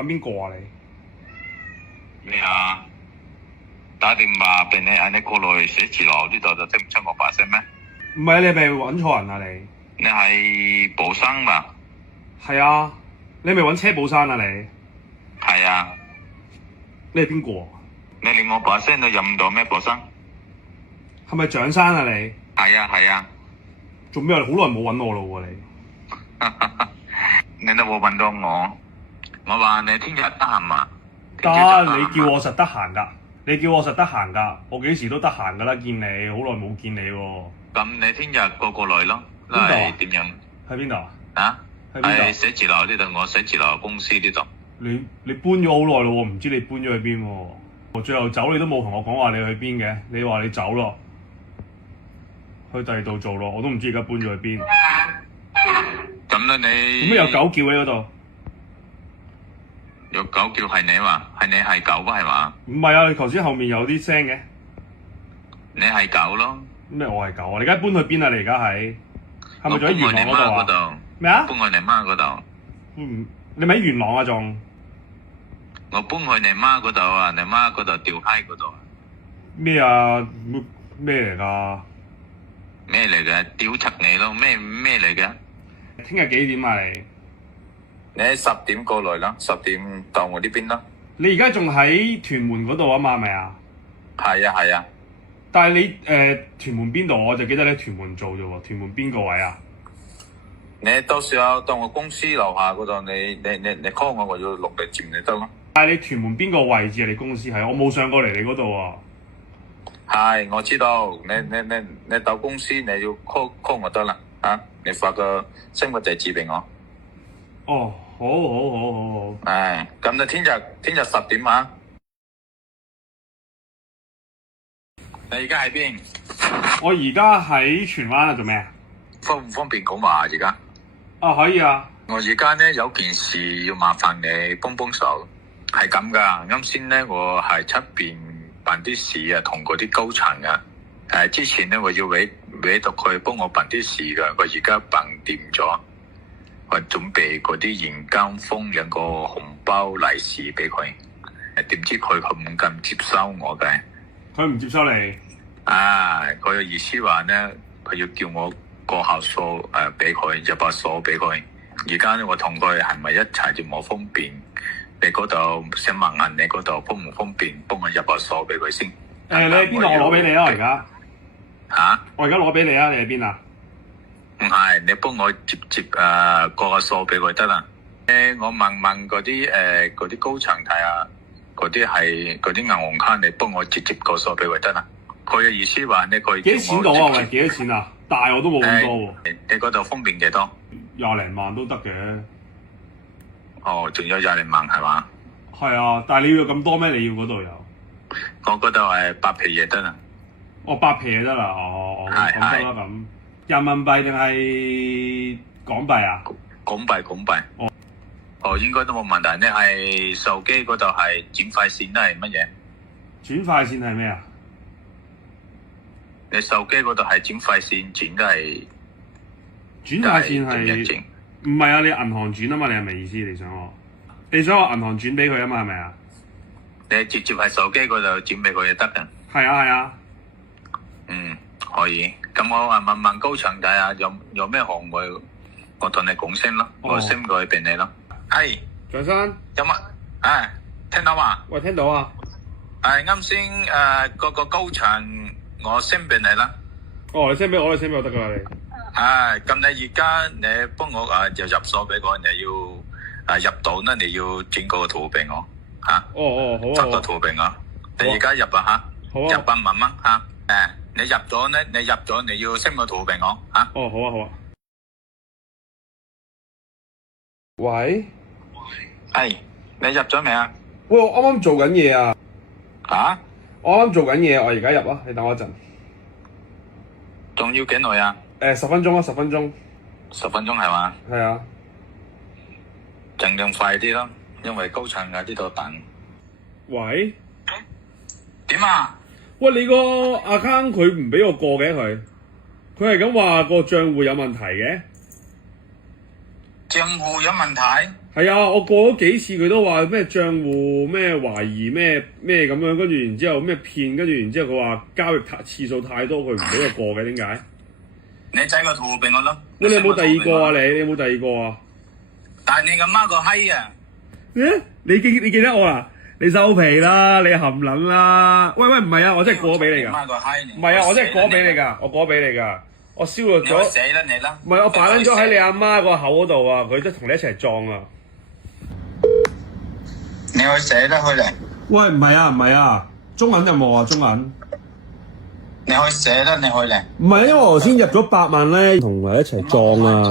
揾邊個啊你？咩啊？打電話俾你，嗌你過來寫字樓呢度就聽唔出我把聲咩？唔係，你係咪揾錯人啊你？你係寶生嘛？係啊，你係咪揾車寶山啊你？係啊。你係邊個啊？你連我把聲都認唔到咩？寶生？係咪蔣生啊你？係啊係啊。做咩啊？好耐冇揾我咯喎你。你都冇揾到我。我話你聽日得閒嘛？得，你叫我實得閒㗎。你叫我實得閒㗎，我幾時都得閒㗎啦。見你好耐冇見你喎。咁你聽日過來咯。邊度啊？點樣？喺邊度啊？啊？喺邊度？喺寫字樓呢度，我寫字樓公司呢度。你搬咗好耐咯喎，唔知你搬咗去邊喎？我最後走你都冇同我講話你去邊嘅，你話你走咯，去第二度做咯，我都唔知而家搬咗去邊。咁咧你？做咩有狗叫喺嗰度？有狗叫係你嘛？係你係狗吧係嘛？唔係啊，你頭先後面有啲聲嘅。你係狗咯。咩我係狗啊？你而家搬去邊啊？你而家係咪仲喺元朗嗰度啊？咩啊？搬去你媽嗰度。你咪喺元朗啊仲？我搬去你媽嗰度啊，你媽嗰度吊閪嗰度啊。咩啊？咩嚟㗎？咩嚟嘅？屌柒你咯！咩嚟嘅？聽日幾點啊你？你喺10點過來啦，10點到我呢邊啦。你而家仲喺屯門嗰度啊嘛？係咪啊？係啊係啊。但係你屯門邊度？我就記得你喺屯門做啫喎。屯門邊個位啊？你到時候到我公司樓下嗰度，你 call 我，我要落嚟接你得咯。但係你屯門邊個位置啊？你公司係？我冇上過嚟你嗰度啊。係，我知道。你到公司你要 call 我得啦。啊，你發個新個地址俾我。哦，好。唉，咁你聽日10點啊？你而家喺邊？我而家喺荃灣啊，做咩啊？方唔方便講話而家？啊，可以啊。我而家咧有件事要麻煩你幫手。係咁噶，啱先咧我喺出邊辦啲事啊，同嗰啲高層啊。之前咧我要委託佢幫我辦啲事噶，我而家辦掂咗。我準備嗰啲現金封印個紅包利是俾佢，點知佢唔敢接收我嘅。佢唔接收你？佢嘅意思話咧，佢要叫我過下數俾佢，入下數俾佢。而家咧我同佢係咪一齊就冇方便？你嗰度想問下你嗰度方唔方便幫我入下數俾佢先？你喺邊度？我攞俾你啊！我而家我而家攞俾你啊！你喺邊啊？唔係，你幫我接過下數俾佢得啦。我問嗰啲高層睇下，嗰啲銀行卡，你幫我接個數俾佢得啦。佢嘅意思話呢，佢幾錢到啊？喂，幾多錢啊？大我都冇咁多喎。你嗰度方便幾多？20零萬都得嘅。哦，仲有20零萬係嘛？係啊，但係你要咁多咩？你要嗰度有？我嗰度係8皮嘢得啦。8皮就得啦。咁得啦咁。人民幣定係港幣啊？港幣。應該都冇問題。你係手機嗰度係轉快線都係乜嘢？轉快線係咩啊？你手機嗰度係轉快線轉都係？轉快線係唔係啊？你銀行轉啊嘛？你係咪意思？你想我銀行轉俾佢啊嘛？係咪啊？你直接喺手機嗰度轉俾佢就得㗎。係啊。可以。咁我問高層睇下有咩項目，我同你講聲咯，我 send 過去俾你咯。係，蔣生有乜？聽到嘛？喂，聽到啊。啱先嗰個高層我 send 俾你啦。你 send 俾我，你 send 俾我得噶啦你。咁你而家你幫我就入數俾我，你要入到呢，你要整個圖俾我嚇。好啊。執個圖俾我。你而家入啊嚇。好啊。入8萬蚊嚇。你入咗呢？你要 send 個圖俾我嚇。好啊。喂，你入咗未啊？喂，我啱啱做緊嘢啊。我啱啱做緊嘢，我而家入啊，你等我一陣。仲要幾耐啊？10分鐘啊，10分鐘。10分鐘係嘛？係啊。盡量快啲咯，因為高層喺呢度等。喂？點啊？喂，你個 account 佢唔俾我過嘅佢係咁話個賬戶有問題嘅。賬戶有問題？係啊，我過咗幾次佢都話咩賬戶咩懷疑咩咁樣，跟住然之後咩騙，跟住然之後佢話交易次數太多，佢唔俾我過嘅，點解？你擠個圖俾我咯。喂，你有冇第二個啊？你有冇第二個啊？但係你咁媽個閪啊！你記得我啦？你收皮啦，你含撚啦！喂，唔係啊，我真係過咗俾你㗎。媽個閪！唔係啊，我真係過咗俾你㗎，我過咗俾你㗎，我燒落咗。死啦你啦！唔係，我擺撚咗喺你阿媽個口嗰度啊！佢都同你一齊撞啊！你去寫得去嚟。喂，唔係啊，中銀有冇啊？中銀？你去寫得你去嚟。唔係，因為我頭先入咗8萬咧，同埋一齊撞啊！